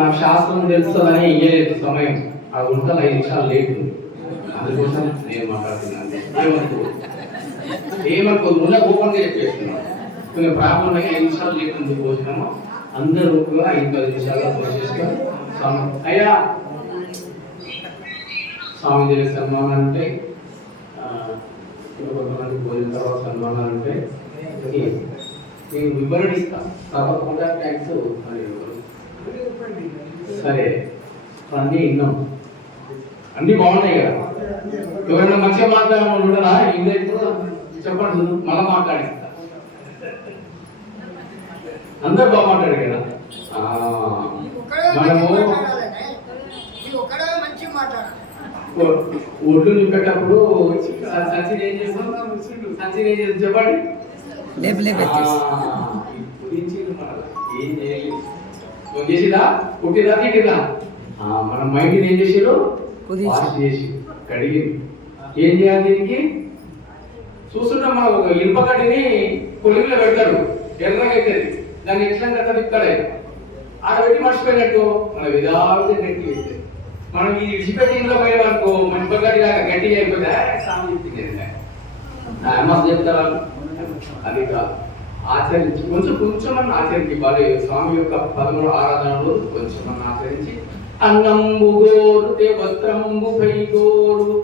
నాకు శాస్త్రం తెలుస్తుందని ఇయ్యలేదు సమయం. అది ఉంటుంది 5 నిమిషాలు లేటు. అందుకోసం నేను మాట్లాడుతున్నాను. ఏమనుకోదు ముందే ఓపెన్గా చెప్పేస్తున్నాను. కొంచెం ప్రాబ్లం 5 నిమిషాలు లేకుండా భోజనము అందరూ 5-10 నిమిషాల్లో భోజనం అయ్యా స్వామి దగ్గర సన్మానాలు ఉంటాయి. కొంతమంది భోజనం తర్వాత సన్మానాలు ఉంటాయి. నేను వివరణ ఇస్తాను తప్పకుండా థ్యాంక్స్. సరే అన్నీ విన్నాం, అన్నీ బాగున్నాయి కదా. ఎవరైనా మంచిగా మాట్లాడడం చూడరా ఇంగ్లీష్ చెప్పండి, మళ్ళీ మాట్లాడిస్తా. అందరు బాగా మాట్లాడారు కదా. మనము ఒడ్లు నింపేటప్పుడు సంచిని ఏం చేస్తాం? సంచిని ఏం చేస్తాం చెప్పండి. ఏం చేయాలి? చేసిరా పుట్టిరా తిట్టిరా మన మైండ్ని ఏం చేసారు? వాష్ చేసి కడిగి ఏం చేయాలి? దీనికి చూస్తుంటాం మనం. ఒక ఇనుప గడ్డిని పొలిలో పెడతారు, ఎర్రగా అవుతుంది. దాన్ని ఎట్లా కడతారు? ఇక్కడ ఆడ పెట్టి మర్చిపోయినట్టు మన విధాలుగా గట్టి అవుతుంది. మనం ఈ విడిచిపెట్టి ఇంట్లో పోయేవనుకో ఇనుప గడ్డి లాగా గట్టిగా అయిపోతే సామి చెప్తారా? అది కాదు, ఆచరించి కొంచెం మనం ఆచరించి బాలే స్వామి యొక్క 13 ఆరాధనలు కొంచెం మనం ఆచరించి అన్నంబు గోరు వస్త్రంబు పైగోరు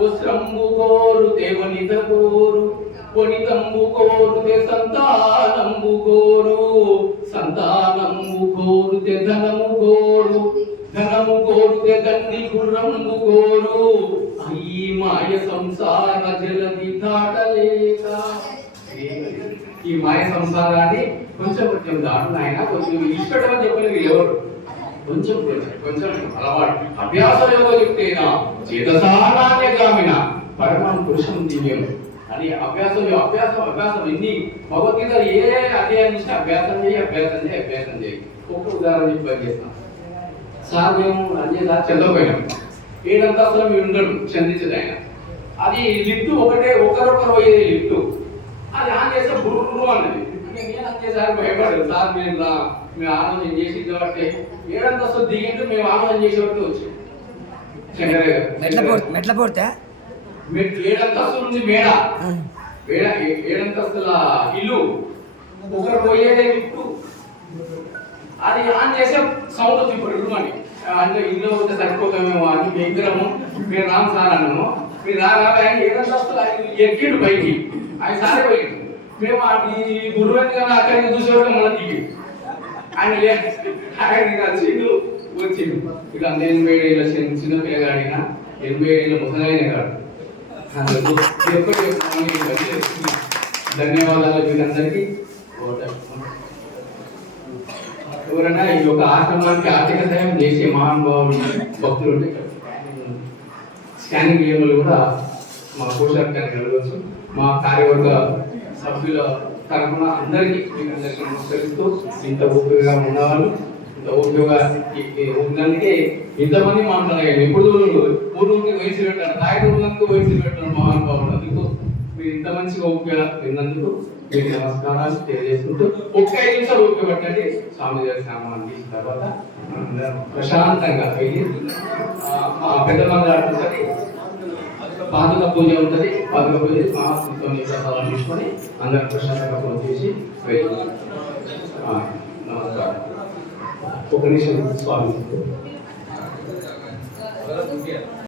వస్త్రంబు గోరు వనిత గోరు వనితంబు గోరు సంతానంబు గోరు సంతానంబు గోరు ధనము గోరు ధనము గోరు దండి గుర్రంబు గోరు అయ్యి మాయ సంసార జలది దాటలేక. ఈ మాయ సంసారాన్ని కొంచెం దాటున ఆయన కొంచెం ఇష్టపడమని చెప్పలేదు ఎవరు. కొంచెం అలవాటు అభ్యాసం ఏదో చెప్తేనా చేతసానాన్యగామిన పరమం పురుషం దివ్యం అని అభ్యాసం ఎన్ని భగవద్గీత ఏ అధ్యాయం నుంచి అభ్యాసం చేయి. ఒక్క ఉదాహరణ చెప్పి పని చేస్తాం. సార్ మేము అన్యదా చంద్రపోయినాం. 7 అంతస్తులు మీరు ఉండడు చందించదు ఆయన. అది లిఫ్ట్ ఒకరొకరు పోయేది లిఫ్ట్. అది ఆన్ చేస్తే బుర్రు అన్నది. నేను ఆన్ చేసారి భయపడదు. సార్ మేము ఆలోచన చేసి కాబట్టి 7 అంతస్తులు దిగింటూ మేము ఆలోచన చేసేవారికి వచ్చాం. చంద్రయ్య మెట్ల పోతే 7 అంతస్తులు ఉంది మేడ 7 అంతస్తుల ఇల్లు. ఒకరు పోయేదే లిఫ్ట్. అది ఆన్ చేసే సౌండ్ వచ్చి ఇప్పుడు అని అంటే ఇంట్లో ఉంటే సరిపోతామేమో అని విగ్రహము మీరు రామ్ సార్ అన్నాము. మీరు ఆయన 7 అంతస్తులు ఎక్కిండు పైకి. ఆయన సారే పోయిండు. మేము ఈ గురువు కదా అక్కడికి చూసేవాడు మళ్ళీ దిగి ఆయన వచ్చిండు. ఇక 80 ఏళ్ళ చిన్న పిల్లగాడినా 80 ఏళ్ళ ముసలైన కాడు. ధన్యవాదాలు మీరందరికీ. ఎవరైనా ఈ యొక్క ఆశ్రమానికి ఆర్థిక సహాయం చేసే మహానుభావులు భక్తులు ఉంటే స్కానింగ్ నియమాలు కూడా మా పోషకానికి వెళ్ళవచ్చు. మా కార్యవర్గ సభ్యుల తరఫున అందరికీ నమస్కరిస్తూ ఇంత ఓపికగా ఉన్నవాళ్ళు ఇంత ఓపికగా ఉన్నందుకే ఇంతమంది మాట్లాడారు. ఎప్పుడు పూర్వంకి వయసు పెట్టారు, తాయినందుకు వయసు పెట్టారు మహానుభావులు. అందుకు మీరు ఇంత మంచిగా ఓపిక విన్నందుకు మీకు నమస్కారాలు తెలియజేసుకుంటూ 5 నిమిషాలు ఓపిక పెట్టండి. స్వామి గారి సామాన్ తీసిన తర్వాత ప్రశాంతంగా వెళ్ళి మా పెద్దమంది పాదుక పూజ ఉంటుంది. పాదుక పూజ మహాత్మతో ప్రసాదాలు తీసుకొని అందరూ ప్రశాంతంగా పూజ చేసి వెళ్ళి నమస్కారం. ఒక నిమిషం స్వామి.